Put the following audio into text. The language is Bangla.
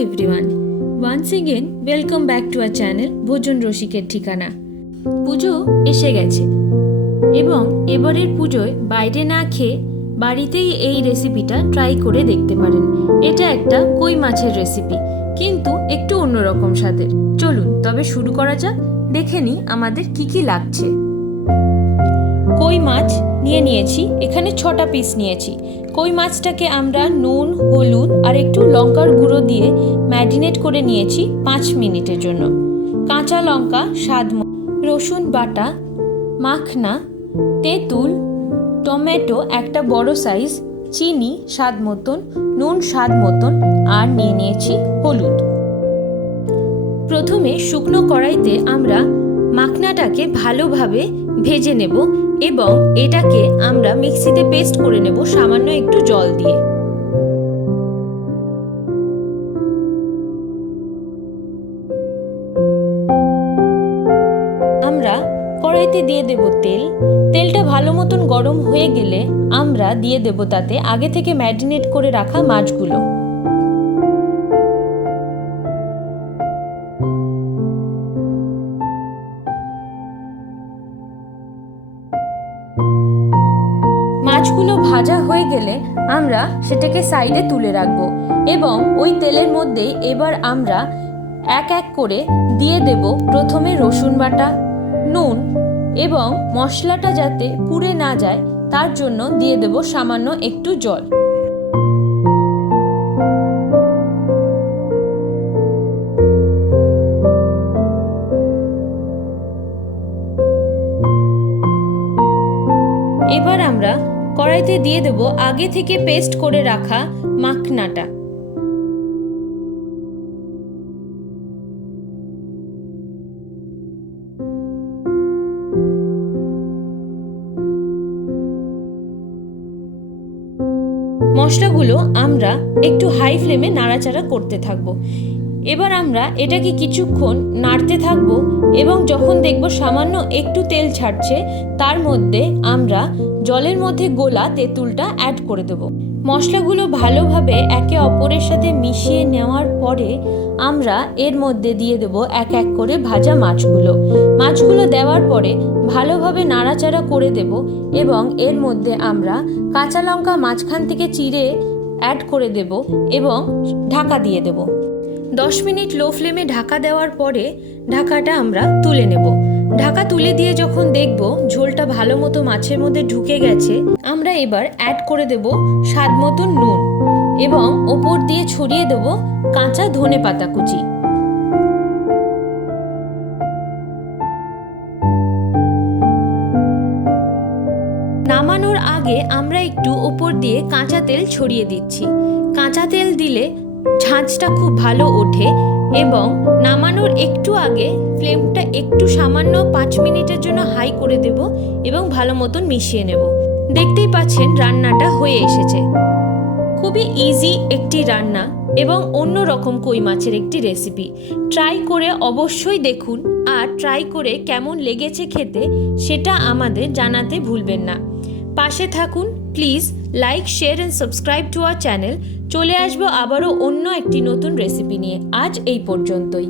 everyone. Once again, welcome back to our channel ভোজন রসিকের ঠিকানা। পুজো এসে গেছে এবং এবারের পুজোয় বাইরে না খেয়ে বাড়িতেই এই রেসিপিটা ট্রাই করে দেখতে পারেন। এটা একটা কই মাছের রেসিপি, কিন্তু একটু অন্যরকম স্বাদের। চলুন তবে শুরু করা যাক। দেখে নিই আমাদের কি লাগছে। কই মাছ নিয়েছি, এখানে 6টা পিস নিয়েছি। কই মাছটাকে আমরা নুন, হলুদ আর একটু লঙ্কার গুঁড়ো দিয়ে ম্যারিনেট করে নিয়েছি 5 মিনিটের জন্য। কাঁচা লঙ্কা স্বাদ মতো, রসুন বাটা, মাখনা, তেঁতুল, টমেটো একটা বড় সাইজ, চিনি স্বাদ মতন, নুন স্বাদ মতন আর নিয়েছি হলুদ। প্রথমে শুকনো কড়াইতে আমরা মাখনাটাকে ভালোভাবে ভেজে নেব এবং এটাকে আমরা মিক্সিতে পেস্ট করে নেব সামান্য একটু জল দিয়ে। আমরা কড়াইতে দিয়ে দেব তেল। তেলটা ভালো মতন গরম হয়ে গেলে আমরা দিয়ে দেব তাতে আগে থেকে ম্যারিনেট করে রাখা মাছগুলো। মাছগুলো ভাজা হয়ে গেলে আমরা সেটাকে সাইডে তুলে রাখবো এবং ওই তেলের মধ্যে এবার আমরা এক এক করে দিয়ে দেব প্রথমে রসুন বাটা, নুন এবং মশলাটা যাতে পুড়ে না যায় তার জন্য দিয়ে দেব সামান্য একটু জল। এবার আমরা কড়াইতে দিয়ে দেব আগে থেকে পেস্ট করে রাখা মাখনাটা। মশলাগুলো আমরা একটু হাই ফ্লেমে নাড়াচাড়া করতে থাকবো। এবার আমরা এটাকে কিছুক্ষণ নাড়তে থাকবো এবং যখন দেখব সামান্য একটু তেল ছাড়ছে তার মধ্যে আমরা জলের মধ্যে গোলা তেঁতুলটা অ্যাড করে দেব। মশলাগুলো ভালোভাবে একে অপরের সাথে মিশিয়ে নেওয়ার পরে আমরা এর মধ্যে দিয়ে দেব এক এক করে ভাজা মাছগুলো দেওয়ার পরে ভালোভাবে নাড়াচাড়া করে দেব এবং এর মধ্যে আমরা কাঁচা লঙ্কা মাঝখান থেকে চিড়ে অ্যাড করে দেব এবং ঢাকা দিয়ে দেব। 10 মিনিট লো ফ্লেমে ঢাকা দেওয়ার পরে ঢাকাটা আমরা তুলে নেব। ঢাকা তুলে দিয়ে যখন দেখব ঝোলটা ভালো মতো মাছের মধ্যে ঢুকে গেছে, আমরা এবার অ্যাড করে দেব স্বাদ মতো নুন এবং ওপর দিয়ে ছড়িয়ে দেব কাঁচা ধনেপাতা কুচি। নামানোর আগে আমরা একটু ওপর দিয়ে কাঁচা তেল ছড়িয়ে দিচ্ছি। কাঁচা তেল দিলে ঝাঁঝটা খুব ভালো ওঠে এবং নামানোর একটু আগে ফ্লেমটা একটু সামান্য 5 মিনিটের জন্য হাই করে দেব এবং ভালো মতন মিশিয়ে নেব। দেখতেই পাচ্ছেন রান্নাটা হয়ে এসেছে। খুবই ইজি একটি রান্না এবং অন্য রকম কই মাছের একটি রেসিপি। ট্রাই করে অবশ্যই দেখুন আর ট্রাই করে কেমন লেগেছে খেতে সেটা আমাদের জানাতে ভুলবেন না। পাশে থাকুন please. Like, share and subscribe to our channel. চলে আসবো আবারও অন্য একটি নতুন রেসিপি নিয়ে। আজ এই পর্যন্তই।